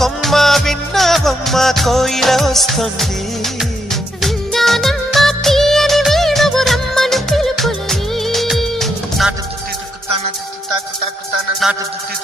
కొమ్మ విన్నావమ్మ కోయిల వస్తుంది. విన్నానమ్మ తీయని వేణువు రమ్మను పిలుపులని. నాటు దుత్తి దుక్కుతాన దుత్తి తాకు తాకుతాన నాటు దుత్తి